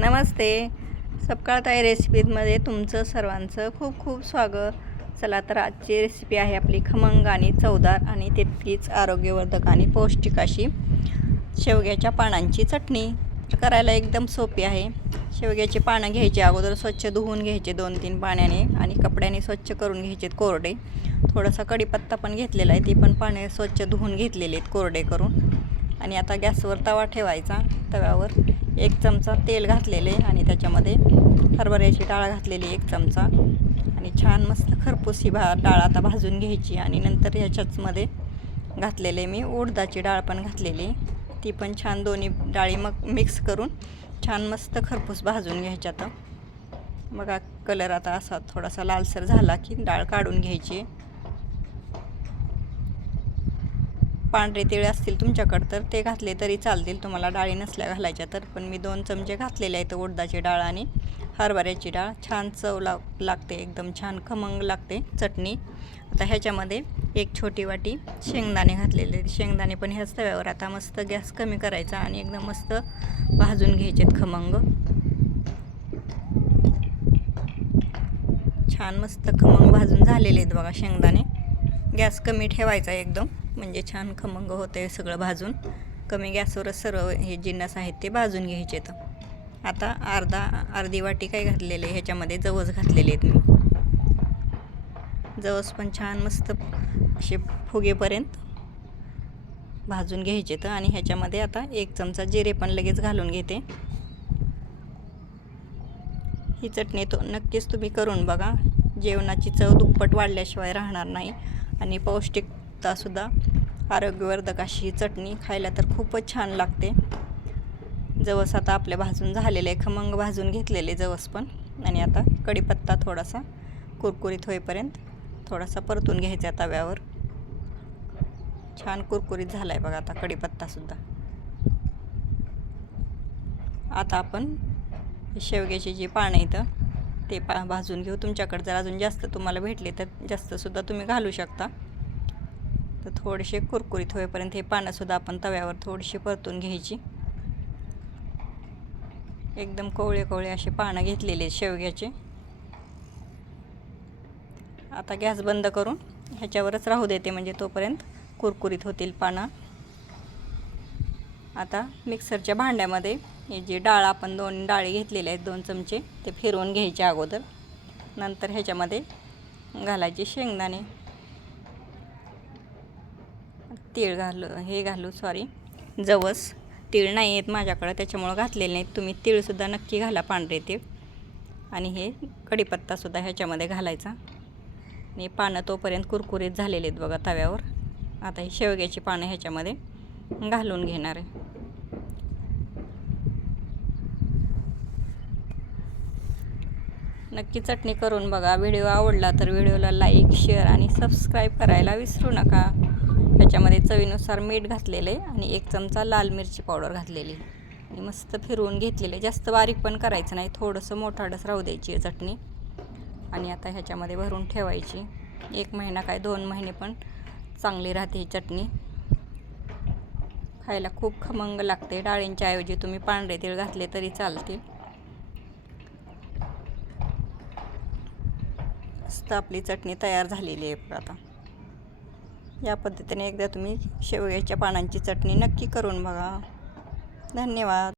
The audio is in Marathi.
नमस्ते. सपकाळताई रेसिपीमध्ये तुमचं सर्वांचं खूप खूप स्वागत. चला तर आजची रेसिपी आहे आपली खमंग आणि चवदार आणि तितकीच आरोग्यवर्धक आणि पौष्टिक अशी शेवग्याच्या पानांची चटणी. तर करायला एकदम सोपी आहे. शेवग्याची पानं घ्यायची अगोदर स्वच्छ धुवून घ्यायचे दोन तीन पाण्याने आणि कपड्याने स्वच्छ करून घ्यायचे कोरडे. थोडासा कढीपत्ता पण घेतलेला आहे ती पण पाने स्वच्छ धुवून घेतलेले आहेत कोरडे करून. आणि आता गॅसवर तवा ठेवायचा. तव्यावर एक चमचा तेल घातलेले आणि त्याच्यामध्ये हरभऱ्याची डाळ घातलेली एक चमचा. आणि छान मस्त खरपूस ही भा डाळ आता भाजून घ्यायची आणि नंतर ह्याच्याचमध्ये घातलेले मी उडदाची डाळ पण घातलेली. ती पण छान दोन्ही डाळी मग मिक्स करून छान मस्त खरपूस भाजून घ्यायच्यात बघा कलर आता असा थोडासा लालसर झाला की डाळ काढून घ्यायची. पांढरे तिळे असतील तुमच्याकडं तर ते घातले तरी चालतील. तुम्हाला डाळी नसल्या घालायच्या तर पण मी दोन चमचे घातलेले आहेत उडदाची डाळ आणि हरभऱ्याची डाळ. छान चव लाग लागते एकदम छान खमंग लागते चटणी. आता ह्याच्यामध्ये एक छोटी वाटी शेंगदाणे घातलेले शेंगदाणे पण ह्याच तव्यावर आता मस्त गॅस कमी करायचा आणि एकदम मस्त भाजून घ्यायचेत खमंग. छान मस्त खमंग भाजून झालेले आहेत बघा शेंगदाणे. गॅस कमी ठेवायचा एकदम. म्हणजे छान खमंग होते सगळं भाजून. कमी गॅसवरच सर्व हे जिन्नस आहेत ते भाजून घ्यायचे तर आता अर्धा अर्धी वाटी काय घातलेले ह्याच्यामध्ये? जवस घातलेले आहेत मी. जवस पण छान मस्त असे फुगेपर्यंत भाजून घ्यायचे तर आणि ह्याच्यामध्ये आता एक चमचा जिरे पण लगेच घालून घेते. ही चटणी तो नक्कीच तुम्ही करून बघा. जेवणाची चव दुप्पट वाढल्याशिवाय राहणार नाही. आणि पौष्टिक पौष्टिकतासुद्धा आरोग्यवर्धक अशी ही चटणी खायला तर खूपच छान लागते. जवस आता आपल्या भाजून झालेले खमंग भाजून घेतलेले जवस पण. आणि आता कढीपत्ता थोडासा कुरकुरीत होईपर्यंत थोडासा परतून घ्यायचा तव्यावर. छान कुरकुरीत झाला आहे बघा आता कढीपत्तासुद्धा आता आपण शेवग्याची जी पानं इथं ते पा भाजून घेऊ. तुमच्याकडे जर अजून जास्त तुम्हाला भेटले तर जास्तसुद्धा तुम्ही घालू शकता. तर थोडेसे कुरकुरीत होईपर्यंत हे पानंसुद्धा आपण तव्यावर थोडीशी परतून घ्यायची. एकदम कोवळे कोवळे असे पानं घेतलेले आहेत शेवग्याचे. आता गॅस बंद करून ह्याच्यावरच राहू देते म्हणजे तोपर्यंत कुरकुरीत होतील पानं. आता मिक्सरच्या भांड्यामध्ये हे जे डाळ आपण दोन डाळी घेतलेले आहेत दोन चमचे ते फिरवून घ्यायचे अगोदर. नंतर ह्याच्यामध्ये घालायचे शेंगदाणे. तीळ घालू हे घालू सॉरी जवस. तीळ नाही आहेत माझ्याकडं त्याच्यामुळं घातलेले नाहीत. तुम्ही तीळसुद्धा नक्की घाला पांढरे तीळ. आणि हे कढीपत्तासुद्धा ह्याच्यामध्ये घालायचा. आणि पानं तोपर्यंत कुरकुरीत झालेले आहेत बघा तव्यावर. आता ही शेवग्याची पानं ह्याच्यामध्ये घालून घेणार आहे. नक्की चटणी करून बघा. व्हिडिओ आवडला तर व्हिडिओला लाईक शेअर आणि सबस्क्राईब करायला विसरू नका. त्याच्यामध्ये चवीनुसार मीठ घातलेलं आहे आणि एक चमचा लाल मिरची पावडर घातलेली आणि मस्त फिरवून घेतलेले जास्त बारीक पण करायचं नाही. थोडंसं मोठाडस राहू द्यायची आहे चटणी. आणि आता ह्याच्यामध्ये भरून ठेवायची. एक महिना काय दोन महिने पण चांगली राहते ही चटणी. खायला खूप खमंग लागते. डाळींच्या ऐवजी तुम्ही पांढरे तीळ घातले तरी चालतील. मस्त आपली चटणी तयार झालेली आहे. आता या पद्धतीने एकदा तुम्ही शेवग्याच्या पानांची चटणी नक्की करून बघा. धन्यवाद.